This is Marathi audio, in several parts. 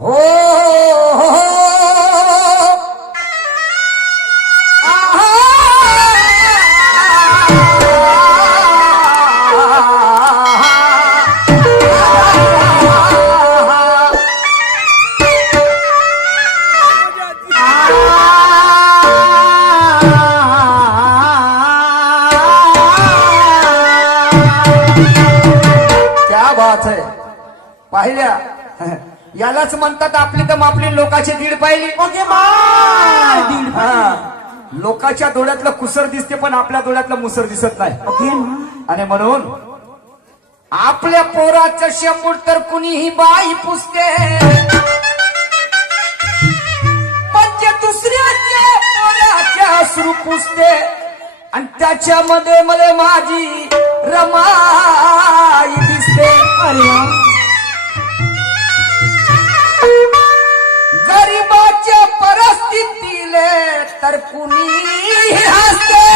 हो क्या बात है पाहिल्या यालाच म्हणतात आपली तर मापली लोकाची दीड पाहिली ओके बाय दीड लोकाच्या डोळ्यातलं कुसर दिसते पण आपल्या डोळ्यातलं मुसर दिसत नाही ओके आणि म्हणून आपल्या पोराचं शेपूट तर कुणीही बाई पुसते म्हणजे दुसऱ्याच्या पोराच्या अश्रू पुसते आणि त्याच्यामध्ये मला माझी रमाई दिसते. अरे वा. गरीबाच्या परिस्थितीले तर कुणी हसते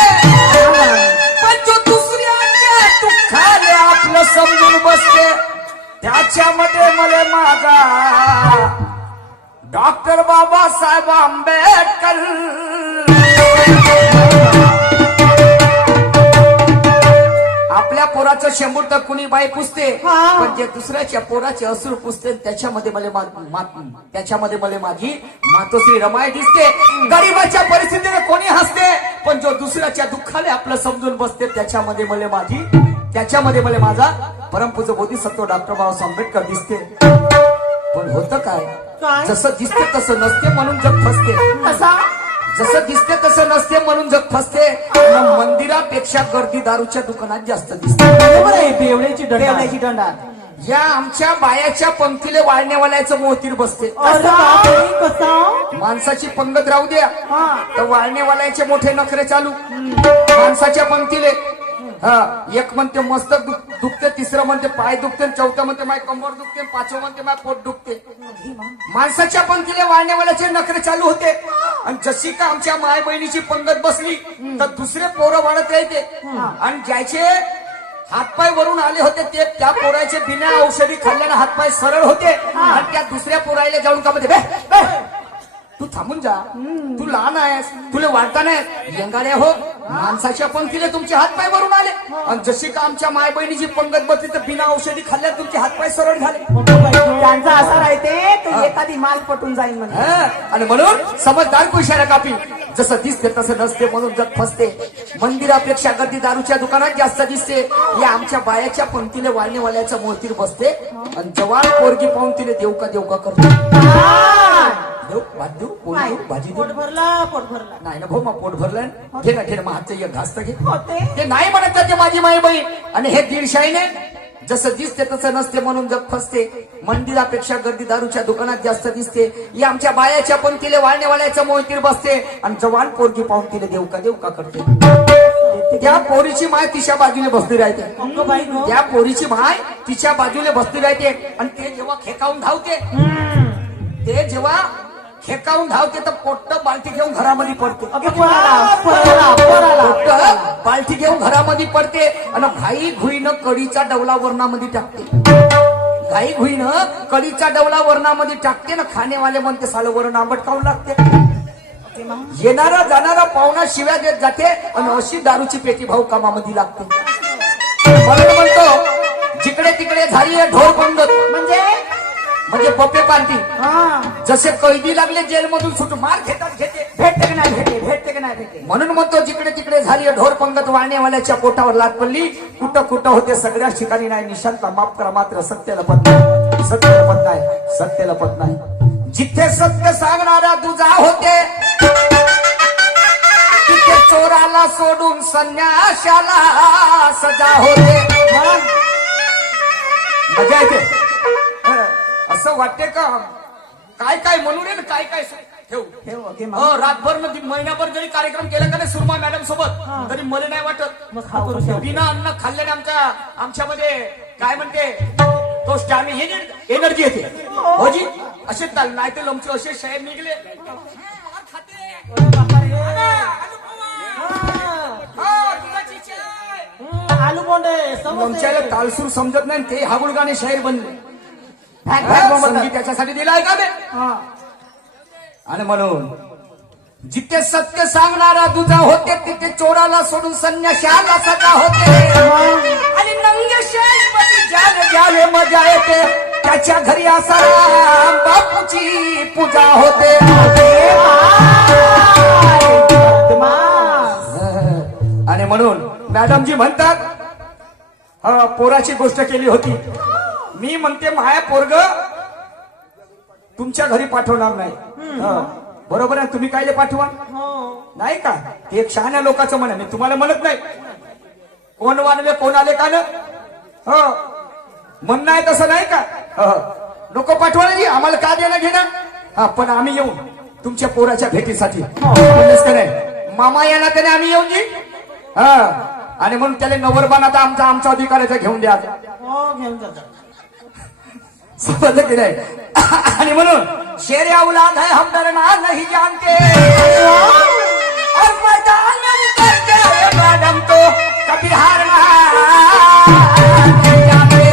पण जो दुसऱ्याच्या दुःखाले आपलं समजून बसते त्याच्यामध्ये मला माझा डॉक्टर बाबासाहेब आंबेडकर. आपल्या पोराचं शेंबूड तर कुणी बाई पुसते पण जे दुसऱ्याच्या पोराचे अश्रू पुसते त्याच्यामध्ये मला माझी मातोश्री रमाई दिसते. गरीबाच्या परिस्थितीने कोणी हसते पण जो दुसऱ्याच्या दुःखाने आपलं समजून बसते त्याच्यामध्ये मला माझा परमपूज्य बोधिसत्व डॉक्टर बाबासाहेब आंबेडकर दिसते. पण होतं काय जसं दिसते तसं नसते म्हणून जग फसते. कसा जसं दिसते तसं नसते म्हणून जग फसते. मंदिरापेक्षा गर्दी दारूच्या दुकानात जास्त दिसते. बरोबर आहे. बेवड्याची दंडा या आमच्या बायाच्या पंक्तीले वाळणेवाल्याचं मोतीर बसते. कसा माणसाची पंगत राहू द्या तर वाळणेवाल्याचे मोठे नखरे चालू माणसाच्या पंक्तीले. एक म्हणते मस्त दुखते, तिसरं म्हणते पाय दुखते, चौथं म्हणते माय कंबर दुखते, पाचवं म्हणते माय पोट दुखते. माणसाच्या पंक्तीले वाळणेवाल्याचे नखरे चालू होते आणि जशी का आमच्या माय बहिणीची पंगत बसली तर दुसरे पोरं वाढत राहते आणि ज्याचे हातपाय वरून आले होते ते त्या पोराचे बिना औषधी खाल्ल्याने हातपाय सरळ होते आणि त्या दुसऱ्या पोरायला जाऊन का मध्ये तू थांबून जा, तू लहान आहेस, तुला वाटता नाही यंगाड्या हो. माणसाच्या पंक्तीने तुमचे हातपाय वरून आले आणि जशी का आमच्या माय बहिणीची पंगत बसली तर बिना औषधी खाल्ल्या तुमचे हातपाय सरळ झाले. त्यांचा असा राहते तर एखादी माल पटून जाईल म्हणजे. आणि म्हणून समजदार को इशारा कापी. जसं दिसते तसं नसते म्हणून जग फसते. मंदिरापेक्षा गर्दी दारूच्या दुकानात जास्त दिसते. या आमच्या बायाच्या पंक्तीने वाळणेवाल्याचं मोतीर बसते आणि जवान पोरगी पाहून तिने देऊ का करते. भात देऊ, पोळी देऊ, भाजी देऊ. पोट भरला नाही ना भाऊ मग पोट भरलं घे ना ठेर हातचं एक घास तर घे. होते ते नाही म्हणत ते माझी माई बहीण आणि हे दीडशाईने जसं दिसते तसं नसते म्हणून जग फसते. मंदिरापेक्षा गर्दी दारूच्या दुकानात जास्त दिसते. या आमच्या बायाच्या पंक्तीले वाळणेवाल्याचं मोतीर बसते आणि जवान पोरगी पाहून तिला देऊ का करते. त्या पोरीची माय तिच्या बाजूने बसली राहते. त्या पोरीची माय तिच्या बाजूने बसली राहते आणि ते जेव्हा खेकावून धावते तर पोट्ट बालटी घेऊन घरामध्ये पडते. बालटी घेऊन घरामध्ये पडते आणि घाई घुईनं कडीचा डवला वरणामध्ये टाकते ना खाणेवाले म्हणते सालं वरण आंबट खाऊन लागते. येणारा जाणारा पाहुणा शिव्या देत जाते आणि अशी दारूची पेटी भाऊ कामामध्ये लागते. म्हणून म्हणतो जिकडे तिकडे झाली ढोर पंगत म्हणजे पप्पे पार्टी. जसे कैदी लागले जेलमधून सुटू मार घेते भेटते की नाही भेटते. म्हणून म्हणतो जिकडे तिकडे झाली ढोर पंगत वाळणेवाल्याच्या पोटावर लात पडली. कुठं होते सगळ्याच ठिकाणी नाही. निशांता माफ करा मात्र सत्याला पत नाही. जिथे सत्य सांगणारा दुजा होते तिथे चोराला सोडून संन्याशाला सजा होते. मजा येते. असं वाटते का काय म्हणून येईल काय ठेवू. रातभर महिनाभर जरी कार्यक्रम केला का नाही सुरमा मॅडम सोबत तरी मला नाही वाटत बिना अन्न खाल्ल्याने आमच्यामध्ये काय म्हणते तो एनर्जी येते. होजी असे नाही ते लोमचे असे शहर निघले आलू बोंडे लोमच्याला तालसूर समजत नाही ते हागुळ गाणे शाहीर बनले. फॅक फॅक बोंबलतात. संगीत त्याच्यासाठी दिलाय का बे? हा. आणि म्हणून जिथे सत्य सांगणारा तुझा होते तिथे चोराला सोडून संन्याशाला सजा होते आणि नंगे शेळीमध्ये ज्याले ज्याले मजा येते त्याच्या घरी असा बापूची पूजा होते. आणि म्हणून मॅडमजी म्हणतात पोराची गोष्ट केली होती. मी म्हणते माया पोरग तुमच्या घरी पाठवणार नाही. बरोबर आहे, तुम्ही कायले पाठवा नाही का? ते एक शहाण्या लोकांचं म्हण आहे, मी तुम्हाला म्हणत नाही. कोण वानवे कोण आले का न म्हणणं आहे तसं नाही का? लोक पाठवायला जी आम्हाला का देणं घेणं. पण आम्ही येऊ तुमच्या पोराच्या भेटीसाठी. म्हणूनच का नाही मामा येणार त्याने आम्ही येऊन जी. आणि म्हणून त्याला नवरबान आता आमचा अधिकाराचा घेऊन द्या. घेऊन जातात. समजलं की नाही? आणि म्हणून शेरे औलाद है हम डरना नहीं जानते और मैदान में उतरते हैं मैडम तो कभी हारना नहीं जानते.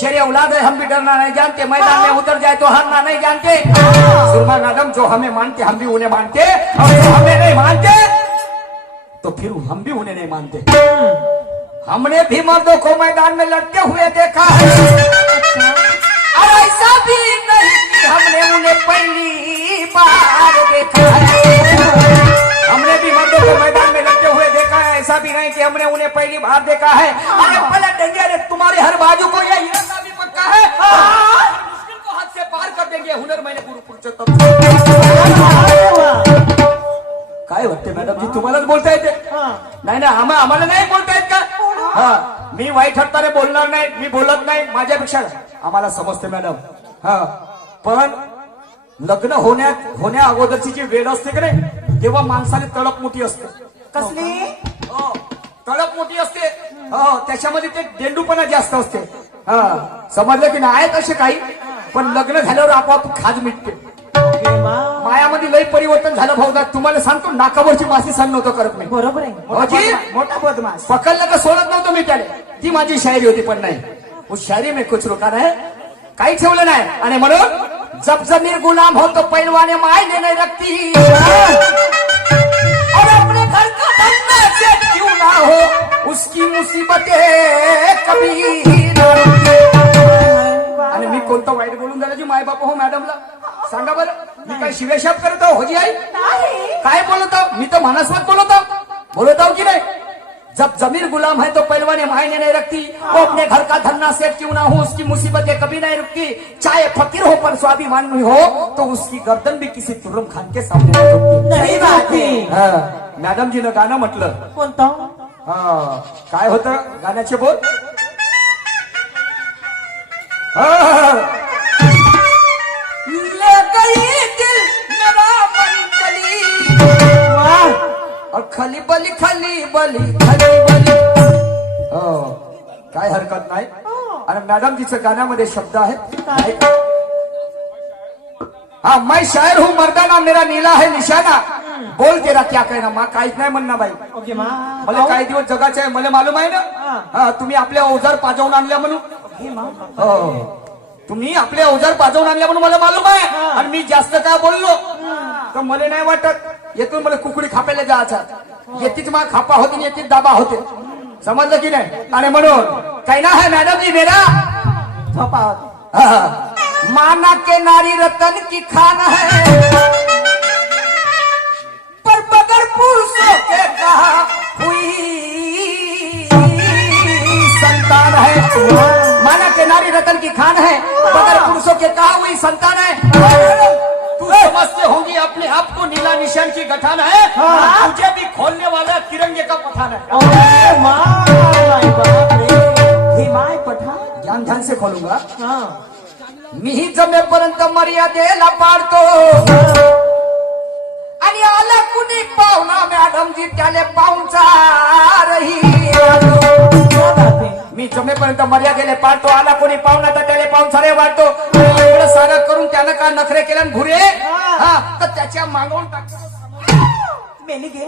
शेरे औलाद है हम भी डरना नहीं जानते, मैदान में उतर जाए तो हारना नहीं जानते. सुरमा मैडम जो हमें मानते हम भी उन्हें मानते और जो हमें नहीं मानते तो फिर हम भी उन्हें नहीं मानते. हमने भी मर्दों को मैदान में लड़ते हुए देखा है और ऐसा भी नहीं कि हमने उन्हें पहली बार देखा है. हमने भी मर्दों को मैदान में लड़ते हुए देखा है, ऐसा भी नहीं कि हमने उन्हें पहली बार देखा है. अरे पलट देंगे, अरे तुम्हारे हर बाजू को ये इरादा भी पक्का है. मुश्किल को हाथ से पार कर देंगे. हुनर मैंने गुरुकुलचं तत्व. काय वाटते मॅडम जी, तुम्हालाच बोलता येते? नाही ना, आम्हाला नाही बोलता येत का? मी वाईट हत्ताने बोलणार नाही, मी बोलत नाही. माझ्यापेक्षा आम्हाला समजते मॅडम. पण लग्न होण्या अगोदरची जी वेळ असते की नाही तेव्हा माणसाने तळप मोठी असते. कसली? तळप मोठी असते. त्याच्यामध्ये ते डेंडूपणा जास्त असते. समजलं की नाही? आहेत असे काही, पण लग्न झाल्यावर आपोआप खाज मिटते. मायामध्ये लई परिवर्तन झालं भाऊदा. तुम्हाला सांगतो नाकावरची मासी सहन नव्हतं करत मी. बरोबर आहे. मोठा बदमाश. पकडलं तर सोडत नव्हतं मी त्याला. ती माझी शायरी होती. पण नाही उस शायरी में कुछ रुका नाही, काही ठेवलं नाही. आणि म्हणून जब जमीर गुलाम हो तो पहलवाने मायने नहीं रखती और अपने घर का धंधा से क्यों ना हो उसकी मुसीबतें कभी ना रुकती. आणि मी कोणतं वाईट बोलून झालं जी माय बाप हो मॅडमला सांगा बरं. मी काय शिवेशाप करत आहो होजी आई? काय बोलत आहो? मी तर मनस्वत बोलत आहो की नाही? जब जमीर गुलाम है तो पहलवाने मायने नहीं रखती, वो अपने घर का धन्ना सेठ क्यों ना हो उसकी मुसीबतें कभी नहीं रुकती. चाहे फकीर हो पर स्वाभिमान नहीं हो तो उसकी गर्दन भी किसी तुर्रम खान के सामने नहीं झुकती. नाही बाकी. मॅडम जीनं गाणं म्हटलं. कोणतं? काय होतं गाण्याचे बोल? ले गई दिल मेरा मन चली और खली बली काय हरकत नाही. आणि मॅडम जीचं गाण्यामध्ये शब्द आहेत. हाँ मैं शायर हूँ मर्दाना मेरा नीला है निशाना बोल तेरा क्या कहना. मा काहीच नाही म्हणणार बाई. ओके मा. मला काही दिवस जगाचे आहे मला मालूम आहे ना. तुम्ही आपले अवजार पाजवून आणल्या म्हणून. तुम्ही आपले अवजार पाजवून आणल्या म्हणून मला मालूम आहे. आणि मी जास्त काय बोललो तर मला नाही वाटत येथून मला कुकडी खापायला जायचा. येतीच मा खापा होती येतीच दाबा होते. समजलं की नाही? आणि म्हणून काही ना है मॅडम जी मेरा माना के नारी रतन की खान है पर बगर पुरुषों के कहा हुई संतान है. माना के नारी रतन की खान है बगर पुरुषों के कहा हुई संतान है. तू समझते होंगी अपने आप को नीला निशान की गठान है. तुझे भी खोलने वाला तिरंगे का पठान है. पठाण. ध्यान ध्यान से खोलूंगा. मीही जमेपर्यंत मर्यादेला पाडतो आणि आला कुणी पाहुणा मॅडम जी त्याले पाहुणचारही. मी जमेपर्यंत मर्यादेला पाडतो, आला कोणी पाहुणा तर त्याला पाहुणचारही वाटतो. एवढं सारं करून त्यानं का नखरे केल्यान भुरे तर त्याच्या मागवून टाकतो. मेली गे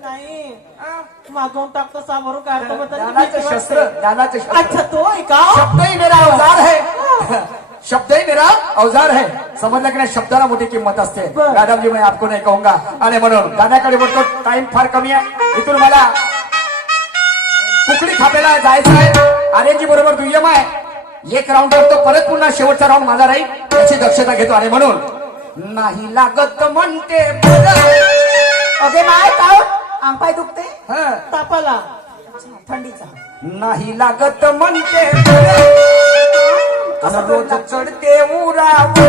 नाही हा? मागवून टाकतो सामोरून काढतो मग तरी ज्ञानाचं भीती शस्त्र वाटते. ज्ञानाचं शस्त्र अच्छा तो आहे का शब्द ही मेरा अवजार है शब्द ही मेरा अवजार है समजलं की नाही शब्दाला मोठी किंमत असते बरं. मॅडम जी मैं आपको नाही कहूंगा आणि म्हणून गाण्याकडे बोलतो टाइम फार कमी आहे इथून मला कुकडी खापेला जायचं आहे आर्यनजी बरोबर दुय्यम आहे एक राऊंड करतो परत पुन्हा शेवटचा राऊंड माझा राहील त्याची दक्षता घेतो आणि म्हणून नाही लागत म्हणते बरं. अगे माय का अंगपाय दुखते हं. तापाला थंडीचा नाही लागत म्हणते बरं. आणि रोज चढते उरावर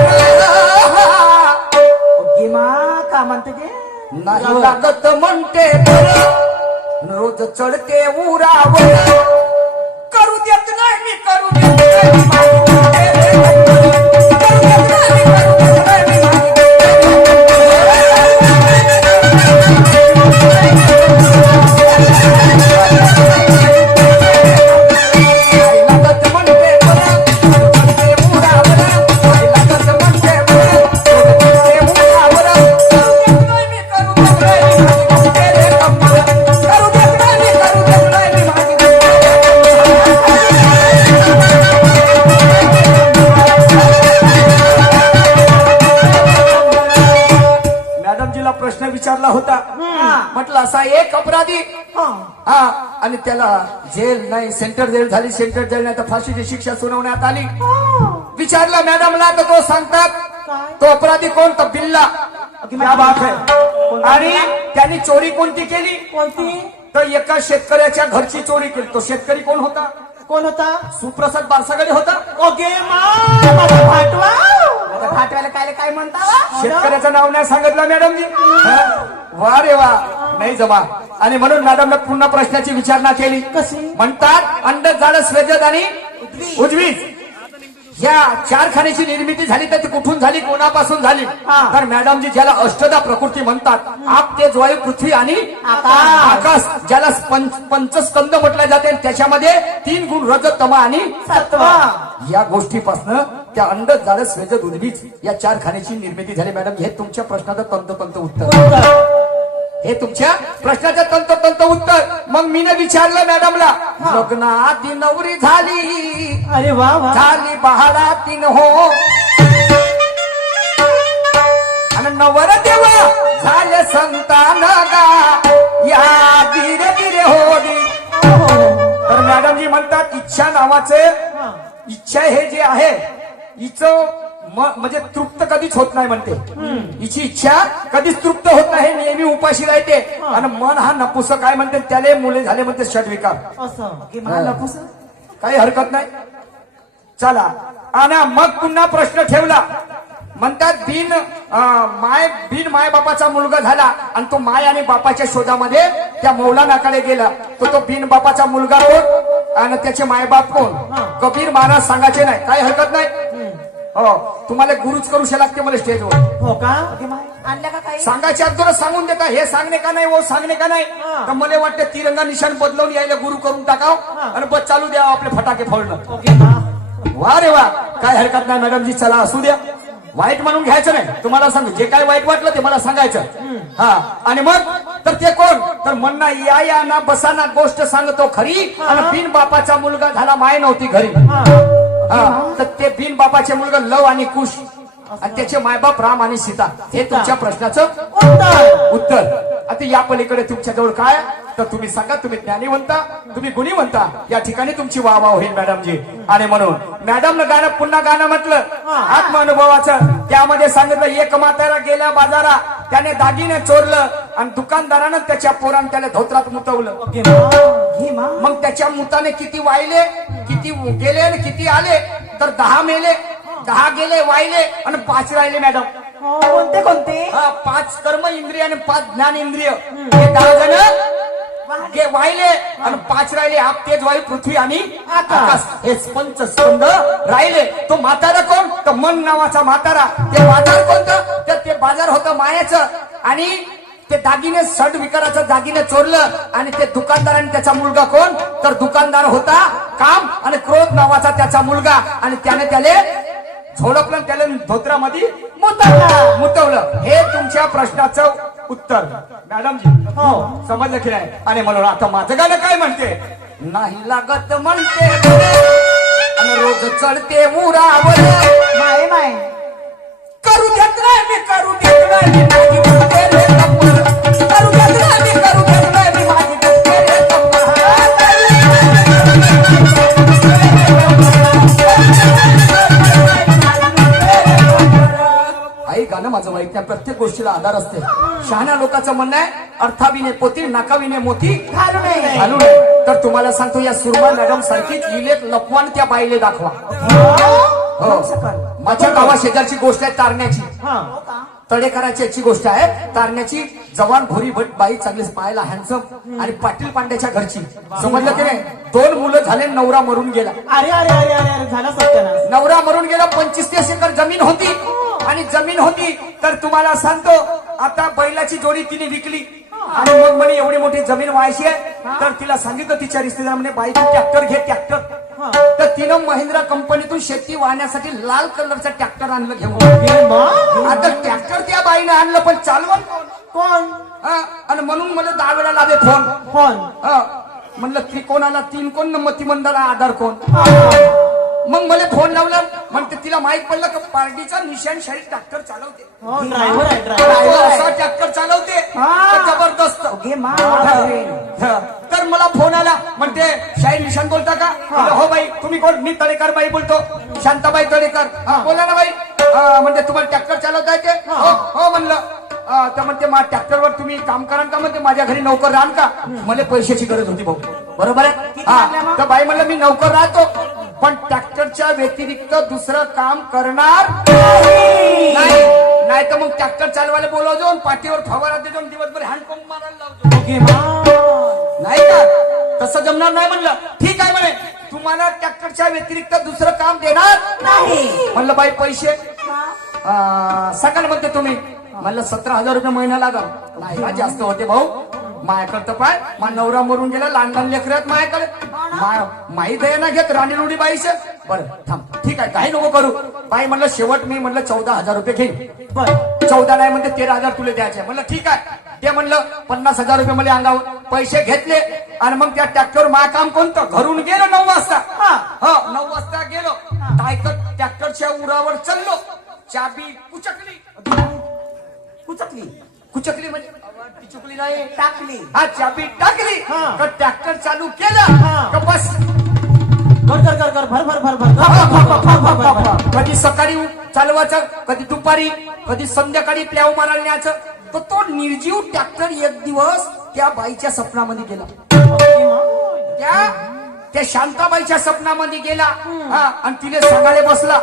अगे मा का म्हणते ते नाही लागत म्हणते बरं. रोज चढते उरावर करू देत नाही मी करू देत नाही करू देत नाही मी करू देत नाही नाही लागत म्हणते बरं. चढते उरावर नाही लागत म्हणते बरं. चढते उरावर करू देत नाही मी करू देत नाही तेरे कमर करू देत नाही मी करू देत नाही मी माझी मॅडमजीला प्रश्न विचारला होता म्हटलं असा एक अपराधी हा आणि त्याला जेल नाही सेंटर जेल झाली सेंटर जेल नाही तर फाशीची शिक्षा सुनावण्यात आली विचारलं मॅडमला तर तो सांगतात काय? तो अपराधी कोण तर बिल्ला क्या बात है आणि त्यांनी चोरी कोणती केली कोणती तर एका शेतकऱ्याच्या घरची चोरी केली तो शेतकरी कोण होता कोण होता सुप्रसाद बारसागडे होता ओके मा माझा भाटवा माझ्या भाटव्याला काय म्हणता शेतकऱ्याचं नाव नाही सांगितलं मॅडमजी वा रे वा नाही जमा आणि म्हणून मॅडमने पुन्हा प्रश्नाची विचारणा केली कशी? म्हणतात अंड झाड स्वेजत आणि उजवीज या चार खाण्याची निर्मिती झाली तर ती कुठून झाली कोणापासून झाली हा. तर मॅडमजी ज्याला अष्टदा प्रकृती म्हणतात आप तेज वायू पृथ्वी आणि आकाश ज्याला पंचस्कंद म्हटलं जाते आणि त्याच्यामध्ये 3 गुण रज तम आणि सत्व या गोष्टीपासनं त्या अंड झाड स्वेजत उद्भिज या चार खाण्याची निर्मिती झाली मॅडम हे तुमच्या प्रश्नाचं तंतोतंत उत्तर हे तुमच्या प्रश्नाचं तंतोतंत उत्तर मग मीनं विचारलं मॅडमला लग्नाआधी नवरी झाली अरे वा वा झाली बहारातीन हो आणि नवर देवा झाले संतान गा या धीरे धीरे होडी तर मॅडमजी म्हणतात इच्छा नावाचे इच्छा हे जे आहे हिचं म्हणजे तृप्त कधीच होत नाही म्हणते हिची इच्छा कधीच तृप्त होत नाही नेहमी उपाशी राहते आणि मन हा नपुसक काय म्हणते त्याला मुले झाले म्हणते षडविकार असं काही हरकत नाही चला आणि मग पुन्हा प्रश्न ठेवला म्हणतात बिन माय बापाचा मुलगा झाला आणि तो माय आणि बापाच्या शोधामध्ये त्या मौलानाकडे गेला तो बिन बापाचा मुलगा कोण आणि त्याचे मायबाप कोण कबीर महाराज सांगायचे नाही काही हरकत नाही हो तुम्हाला गुरुच करू लागते मला स्टेजवर हो का आणल्या का काही सांगायच्या अगोदर सांगून देता हे सांगणे का नाही वो सांगणे का नाही तर मला वाटतं तिरंगा निशाण बदलवून यायला गुरु करून टाकाव आणि बस चालू द्या आपले फटाके फोडणं ओके मा वा रे वा काय हरकत नाही मॅडमजी चला असू द्या वाईट म्हणून घ्यायचं नाही तुम्हाला सांग जे काय वाईट वाटलं ते मला सांगायचं हा आणि मग तर ते कोण तर म्हणणं या ना बसाना गोष्ट सांगतो खरी आणि बिन बापाचा मुलगा झाला माय नव्हती घरी हा तर ते बिन बापाचे मुलगा लव आणि कुश आणि त्याचे मायबाप राम आणि सीता हे तुमच्या प्रश्नाचं उत्तर आता या पलीकडे तुमच्याजवळ काय तर तुम्ही सांगा तुम्ही ज्ञानी म्हणता तुम्ही गुणी म्हणता या ठिकाणी तुमची वाह होईल मॅडमजी आणि म्हणून मॅडमनं गाणं पुन्हा गाणं म्हटलं आत्मानुभवाचं त्यामध्ये सांगितलं एक म्हातारा गेल्या बाजारा त्याने दागिने चोरलं आणि दुकानदारानं त्याच्या पोरानं त्याला धोत्रात मुतवलं मग त्याच्या मुताने किती वाहिले किती गेले आणि किती आले तर 10 मेले 10 गेले वाहिले आणि 5 राहिले मॅडम कोणते कोणते 5 कर्म इंद्रिय आणि 5 ज्ञान इंद्रिय हे 10 जण वाहिले आणि 5 राहिले आप तेज वायू पृथ्वी आणि आकाश हे पंचस्कंद राहिले तो म्हातारा कोण तर मन नावाचा म्हातारा ते बाजार कोणतं तर ते बाजार होतं मायाचं आणि ते दागिने सड विकाराचं दागिने चोरलं आणि ते दुकानदाराने त्याचा मुलगा कोण तर दुकानदार होता काम आणि क्रोध नावाचा त्याचा मुलगा आणि त्याने त्याला झोडपलं त्याला धोत्रामध्ये मुतवलं हे तुमच्या प्रश्नाचं उत्तर मॅडमजी हो समजलं की नाही? आणि म्हणून आता माझं गाणं काय म्हणते? नाही लागत म्हणते आणि रोज चढते उरावर, माय माय करू देत नाही मी, करू देत नाही मी माझी डुबते रे कमर, करू देत नाही मी, करू देत नाही मी माझी डुबते रे कमर. आई गाणं माझं वाईट त्या प्रत्येक गोष्टीला आधार असते. शहाण्या लोकांचं म्हणणं आहे अर्थाविने पोती नाकाविने मोती घालू नये. घालू नये. तर तुम्हाला सांगतो या सुरमा मॅडम सारखीच विलेख लपवान त्या बाईले दाखवा. हो माझ्या गावा शेजारची गोष्ट आहे तारण्याची. तळेकराची याची गोष्ट आहे तारण्याची. जवान भोरी भट बाई चांगलीच पाहायला हँडसम आणि पाटील पांड्याच्या घरची. समजलं की नाही? 2 मुलं झाले, नवरा मरून गेला. अरे अरे अरे अरे अरे झाला सत्यानाश. नवरा मरून गेला. 25-30 एकर जमीन होती आणि जमीन होती तर तुम्हाला सांगतो आता बैलाची जोडी तिने विकली आणि मग म्हणे एवढी मोठी जमीन व्हायची आहे तर तिला सांगितलं तिच्या रिश्तेदार म्हणे बाई तू ट्रॅक्टर घे ट्रॅक्टर. तर तिनं महिंद्रा कंपनीतून शेती वाहण्यासाठी लाल कलरचा ट्रॅक्टर आणलं घेऊन. आता ट्रॅक्टर त्या बाईने आणलं पण चालवण कोण? आणि म्हणून मला 10 वेळा लावे फोन. कोण? म्हणलं त्रिकोणाला 3 कोण, मतिमंदाला आधार कोण. मग मला फोन लावला म्हणते तिला माहित पडलं का पार्टीचा निशाणशाही ट्रॅक्टर चालवते. ड्रायव्हर आहे तो ड्रायव्हर. असा ट्रॅक्टर चालवते हा. तर जबरदस्त. तर मला फोन आला म्हणते शाहीर निशाण बोलता का? म्हणलं, हो बाई तुम्ही कोण? मी तळेकर बाई बोलतो. शांताबाई तळेकर. बोला ना बाई. म्हणते तुम्हाला ट्रॅक्टर चालवता येते? हो म्हणलं. तर म्हणते माझ्या ट्रॅक्टरवर तुम्ही काम कराल का? म्हणते माझ्या घरी नौकर राहाल का? मला पैशाची गरज होती भाऊ. बरोबर आहे. हा तर बाई म्हणलं मी नौकर राहतो पण ट्रॅक्टरच्या व्यतिरिक्त दुसरं काम करणार नाही. नाही तर मग ट्रॅक्टर चालवायला बोलवतो आणि पाठीवर फवारा देतो आणि दिवसभर हँडपंप मारायला लावतो. नाही का? तसं जमणार नाही. म्हणलं ठीक आहे म्हणे तुम्हाला ट्रॅक्टरच्या व्यतिरिक्त दुसरं काम देणार नाही. म्हणलं बाई पैसे सकाळ म्हणते तुम्ही. म्हणलं 17,000 रुपये महिना लागल. नाही का जास्त होते भाऊ. मायाकडे तर पाय मा नवरा मरून गेला लहान लहान लेकरात मायाकडे माहीत आहे ना घेत राणी रुडी बाईचं. बरं थांब ठीक आहे काही नको करू. बाई म्हणलं शेवट मी म्हणलं 14,000 रुपये घेईन. 14 नाही म्हणते 13,000 तुला द्यायचे. म्हणलं ठीक आहे ते म्हणलं 50,000 रुपये मला अंगावर पैसे घेतले आणि मग त्या ट्रॅक्टर मा काम कोणतं घरून गेलो 9 वाजता. हो 9 वाजता गेलो काय तर ट्रॅक्टरच्या उरावर चाललो. चाबी कुचकली. कुचकली म्हणजे ती चुकली नाही टाकली. हा चाबी टाकली तर ट्रॅक्टर चालू केलं का बस कर कर कर भर भर भर भर. कधी सकाळी चालवायचं कधी दुपारी कधी संध्याकाळी प्लॅव मारायला न्यायचं. तर तो निर्जीव ट्रॅक्टर एक दिवस त्या बाईच्या स्वप्नामध्ये गेला. त्या शांताबाईच्या स्वप्नामध्ये गेला आणि तिने सांगायला बसला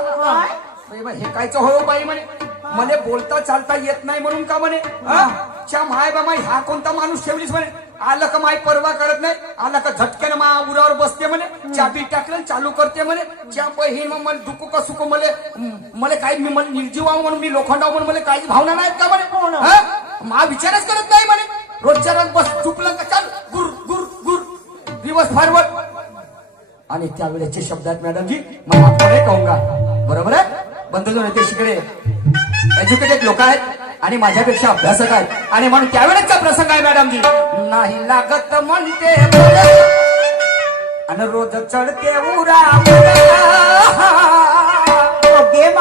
हे कायचं हो बाई म्हणे मला बोलता चालता येत नाही म्हणून का म्हणे. च्या माय बामाई हा कोणता माणूस ठेवलीस म्हणे. आलं का माय परवा करत नाही. आलं का झटक्यानं मा उरावर बसते म्हणे. चाबी टाकलं चालू करते म्हणे. च्या बहीण मग मला दुखू का सुखू मला काही मी मला निर्जीव आहो म्हणून मी लोखंडाव म्हणून मला काही भावना नाहीत का म्हणे. मा विचारच करत नाही म्हणे. रोजच्या रोज बस चुकलं का चाल गुर गुर गुर दिवस फॉरवर्ड. आणि त्यावेळेचे शब्द आहेत मॅडमजी मला आपण कहूंगा. बरोबर आहे. बंधू नेते शिकडे एज्युकेटेड लोक आहेत आणि माझ्यापेक्षा अभ्यासक आहेत आणि म्हणून त्यावेळेचा प्रसंग आहे मॅडमजी. नाही लागत म्हणते आणि रोज चढते उरा करू देत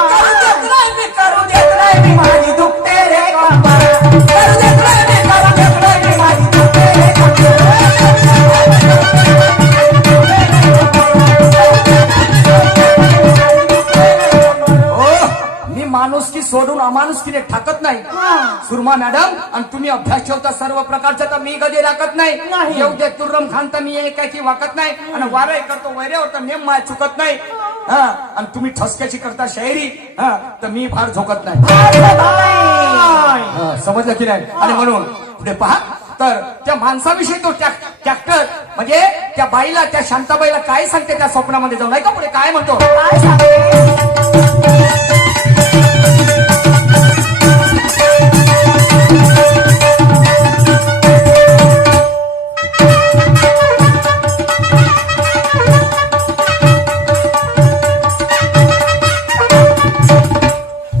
नाही मी माझी दुखते रे कंबर. करू देत नाही मी करू देत नाही मी माझी दुखते रे कंबर. माणुसकी सोडून अमानुसकीने ठाकत नाही सुरमा मॅडम. आणि तुम्ही अभ्यास ठेवता सर्व प्रकारचा तर मी कधी राखत नाही. येऊ दे तुर्रम खान तर मी एकाकी वाकत नाही आणि वारे करतो वैऱ्यावर तर नेम माय चुकत नाही. आणि तुम्ही ठसक्याची करता शायरी तर मी फार झोकत नाही. समजलं की नाही. आणि म्हणून पुढे पहा तर त्या माणसाविषयी तो ट्रॅक्टर म्हणजे त्या बाईला त्या शांताबाईला काय सांगते त्या स्वप्नामध्ये जाऊन. नाही का पुढे काय म्हणतो. काय सांगते.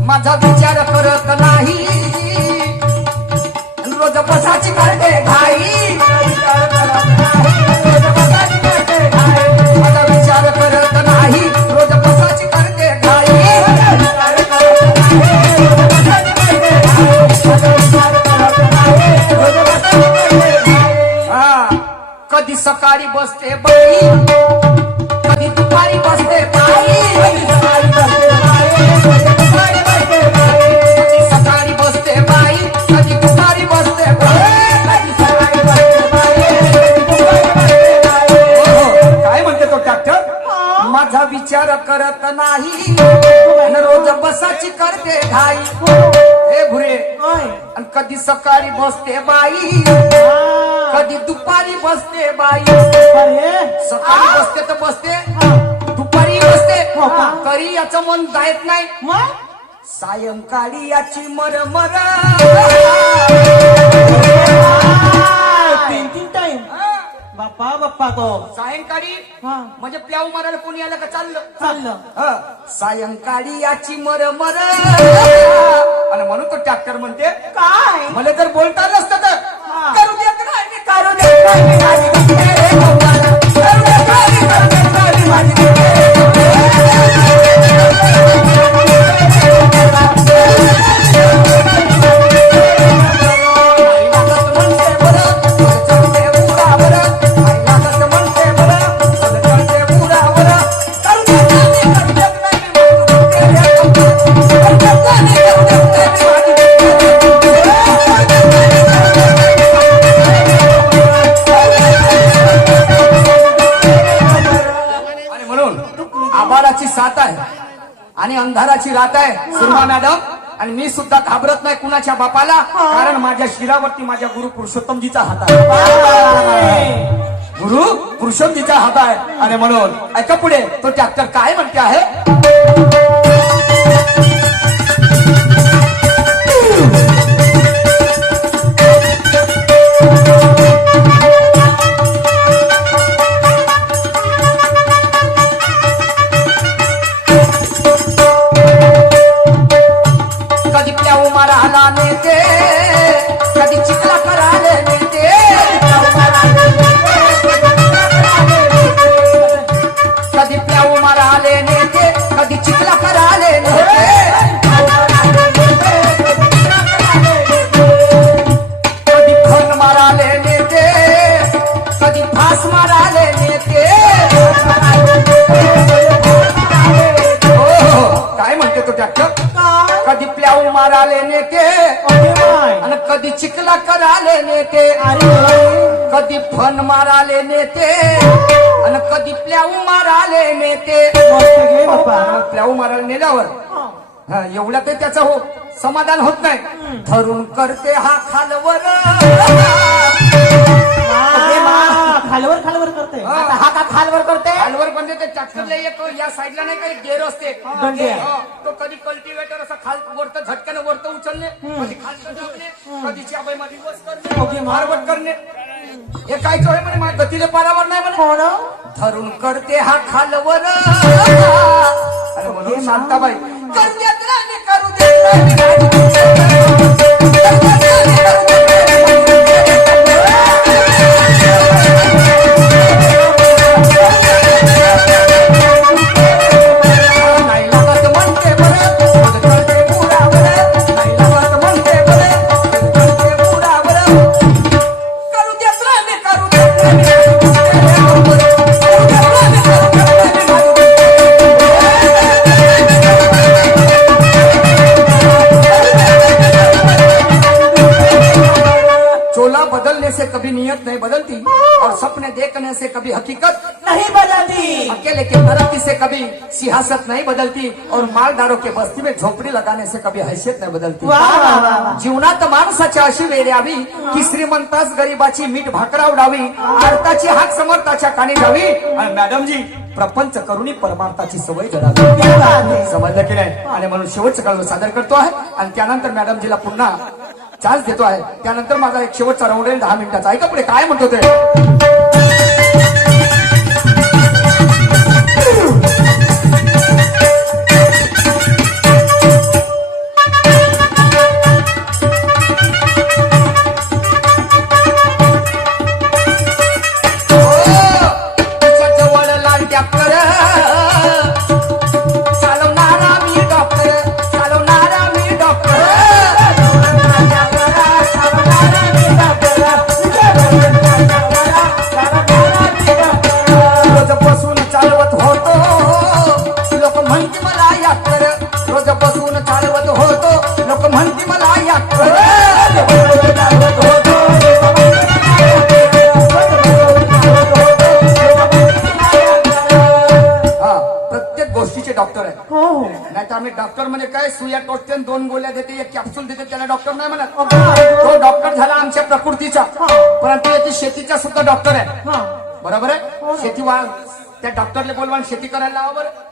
माझा विचार करत नाही बसाची करते घाई आता विचार करत नाही रोज बसाची करते घाई हा, कधी सकाळी बसते बाई कधी दुपारी बसते बाई कधी सकाळी बसते बाई कधी दुपारी बसते काय म्हणते तो डॉक्टर माझा विचार करत नाही आणि रोज बसाची करते घाई हे भुरे आणि कधी सकाळी बसते बाई कधी दुपारी बसते बाई सकाळी बसते तर बसते दुपारी बसते तरी याचं मन जायत नाही सायंकाळी याची मरमर तीन टाइम बाप्पा बाप्पा तो सायंकाळी म्हणजे प्याऊ मारायला कोणी आलं का चाललं चाललं सायंकाळी याची मरमर आणि म्हणून तो ट्रॅक्टर म्हणते काय मला जर बोलता नसतं तर हा. करू देत नाही करू देत नाही माझी दुःखे रे भगवान. करू देत नाही माझी दुःखे आई लागत म्हणते बरं, तुझं चढते उरावर. आई लागत म्हणते बरं, तुझं चढते उरावर. करू देत नाही माझी दुःखे रे भगवान. करू देत नाही माझी आणि म्हणून आभाळाची साथ आहे आणि अंधाराची रात आहे सुरमा मॅडम. आणि मी सुद्धा घाबरत नाही कुणाच्या बापाला कारण माझ्या शिरावरती माझ्या गुरु पुरुषोत्तमजीचा हात आहे. गुरु पुरुषोत्तमजीचा हात आहे आणि म्हणून ऐका पुढे तो ट्रॅक्टर काय म्हणते आहे. कधी प्याऊ मारायला नेते कधी चिखला करायला नेते कधी प्याऊ मारायला नेते कधी चिखला करायला नेते कधी फन मारायला नेते कधी फास मारायला नेते काय म्हणते तो ट्रॅक्टर कधी प्याऊ माराले नेते आणि कधी चिखला कराले नेते कधी फन माराले नेते आणि कधी प्याऊ माराले नेते प्याऊ मारायला नेल्यावर एवढ्या ते त्याचं हो समाधान होत नाही धरून करते हा खालवर खालवर खालवर करते आता हा का खालवर करते खालवर म्हणजे ते ट्रॅक्टरला एक या साईडला नाही काही गेर असते दंडे. तो कधी कल्टिवेटर असं खाल वरत झटक्यानं वरत उचलणे कधी खालचं टाकणे कधी चाबाई मध्ये बस करणे मारवट करणे हे काय आहे म्हणे माझ्या गतीले पारावर नाही म्हणे कोण धरून करते हा खालवर अरे म्हणून शांताबाई करू देत नाही करू देत नाही लागत म्हणते बरं तुझं चढते उरावर. नाही लागत म्हणते बरं तुझं चढते उरावर. करू देत नाही करू देत नाही करू देत नाही चोला बदलने से कभी नियत नहीं बदलती और सपने देखने से कभी हकीकत नहीं बदलती अकेले के तरक्की से कभी सियासत नहीं बदलती और मालदारों के बस्ती में झोपड़ी लगाने से कभी हैसियत नहीं बदलती. वाह, वाह, वाह, वाह. जीवनात माणसाची अशी वेळ यावी की श्रीमंतास गरीबाची मीठ भाकरा उडावी अर्थाची हाक समर्थाच्या कानी जावी आणि मॅडमजी प्रपंच करुणी परमार्थाची सवय जडावी. समजलं की नाही आणि म्हणून शेवटचं काळ सादर करतो आहे आणि त्यानंतर मॅडमजीला पुन्हा चान्स देतो आहे. त्यानंतर माझा एक शेवटचा राऊंड येईल 10 मिनिटाचा. ऐका पुढे काय म्हणतो ते याक्कर रोज बसून चालवत होतो लोक म्हणती मला याक्कर प्रत्येक गोष्टीचे डॉक्टर आहे हो हो नाही तर आम्ही डॉक्टर म्हणजे काय सुया टोचते 2 गोळ्या देते एक कॅप्सूल देते त्याला डॉक्टर नाही म्हणत तो डॉक्टर झाला आमच्या प्रकृतीचा परंतु याची शेतीचा सुद्धा डॉक्टर आहे हा बरोबर आहे शेती त्या डॉक्टरला बोलवा आणि शेती करायला लावा बरं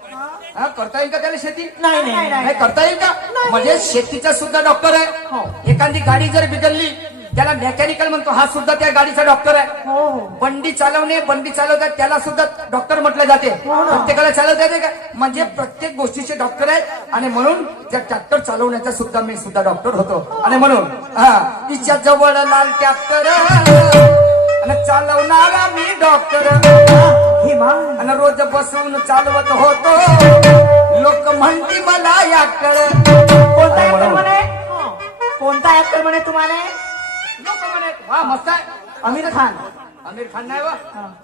हा करता येईल का त्याला शेती नाही नाही नाही करता येईल का म्हणजे शेतीचा सुद्धा डॉक्टर आहे एखादी गाडी जर बिघडली त्याला मेकॅनिकल म्हणतो हा सुद्धा त्या गाडीचा डॉक्टर आहे हो हो बंडी चालवतात त्याला सुद्धा डॉक्टर म्हटलं जाते प्रत्येकाला चालवता येते का म्हणजे प्रत्येक गोष्टीचे डॉक्टर आहेत आणि म्हणून त्या ट्रॅक्टर चालवण्याचा सुद्धा मी सुद्धा डॉक्टर होतो आणि म्हणून तिच्या जवळ लाल ट्रॅक्टर आणि चालवणारा मी डॉक्टर आणि रोज बसून चालवत होतो लोक म्हणती मला याक्टर कोणता ऍक्टर म्हणे कोणता ऍक्टर म्हणे तुम्हाला लोक म्हणे वा मस्त आहे आमिर खान आमिर खान नाही वा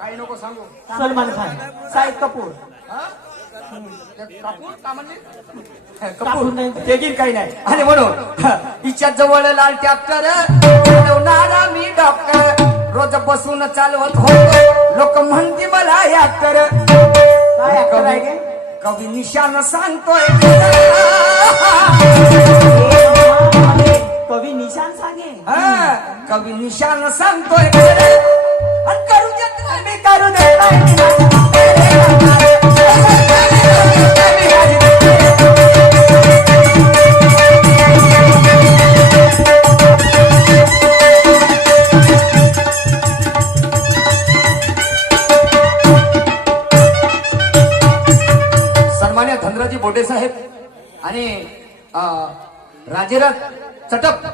काही नको सांगू सलमान खान शाहिद कपूर कपूर का म्हणजे कपूर कपूर नाही. ते घेईन काही नाही आणि म्हणून तिच्या जवळ लाल ट्रॅक्टर चालवणारा मी डॉक्टर रोज बसून चालवत होतो लोक म्हणती मला याक्टर काय ऍक्टर आहे ते? कवी निशान सांगतोय कवी निशान सांगे कवी निशान सांगतोय आणि करू देत नाही मी करू देत नाही सन्मान्य धनराजी बोडे साहेब आणि राजेराज चटप